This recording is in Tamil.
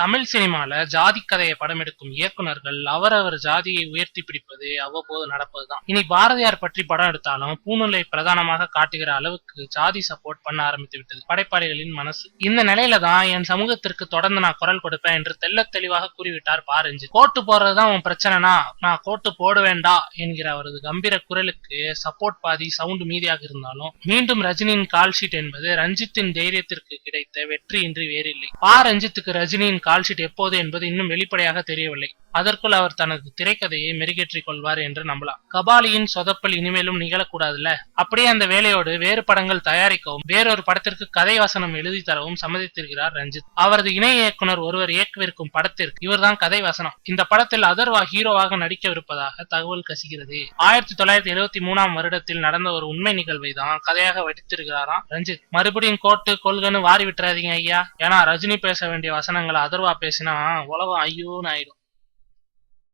தமிழ் சினிமால ஜாதி கதையை படம் எடுக்கும் இயக்குனர்கள் அவரவர் ஜாதியை உயர்த்தி பிடிப்பது அவ்வப்போது நடப்பதுதான். இனி பாரதியார் பற்றி படம் எடுத்தாலும் பூநூலை பிரதானமாக காட்டுகிற அளவுக்கு ஜாதி சப்போர்ட் பண்ண ஆரம்பித்து விட்டது படைப்பாளிகளின் மனசு. இந்த நிலையில தான் என் சமூகத்திற்கு தொடர்ந்து நான் குரல் கொடுப்பேன் என்று தெல்ல தெளிவாக கூறிவிட்டார் பா ரஞ்சித். கோட்டு போடுறதுதான் உன் பிரச்சனைனா நான் கோட்டு போட வேண்டா என்கிற அவரது கம்பீர குரலுக்கு சப்போர்ட் பாதி சவுண்ட் மீதியாக இருந்தாலும் மீண்டும் ரஜினியின் கால் ஷீட் என்பது ரஞ்சித்தின் தைரியத்திற்கு கிடைத்த வெற்றி இன்றி வேறில்லை. பா ரஞ்சித்துக்கு ரஜினியின் கால்ஷீட் எப்போது என்பது இன்னும் வெளிப்படையாக தெரியவில்லை. அதற்குள் அவர் தனது திரைக்கதையை மெருகேற்றிக் கொள்வார் என்று நம்பலாம். கபாலியின் சொதப்பல் இனிமேலும் நிகழக்கூடாதுல்ல. அப்படியே அந்த வேலையோடு வேறு படங்கள் தயாரிக்கவும் வேறொரு படத்திற்கு கதை வசனம் எழுதி தரவும் சம்மதித்திருக்கிறார் ரஞ்சித். அவரது இணை இயக்குனர் ஒருவர் இயக்கவிருக்கும் படத்திற்கு இவர்தான் கதை வசனம். இந்த படத்தில் அதர்வா ஹீரோவாக நடிக்கவிருப்பதாக தகவல் கசிகிறது. 1973 வருடத்தில் நடந்த ஒரு உண்மை நிகழ்வை தான் கதையாக வடித்திருக்கிறாராம் ரஞ்சித். மறுபடியும் கோட்டு கொள்கன்னு வாரி விட்டுறாதீங்க ஐயா. ஏன்னா ரஜினி பேச வேண்டிய வசனங்களை அதர்வா பேசினா உலகம் ஐயோன்னு ஆயிடும்.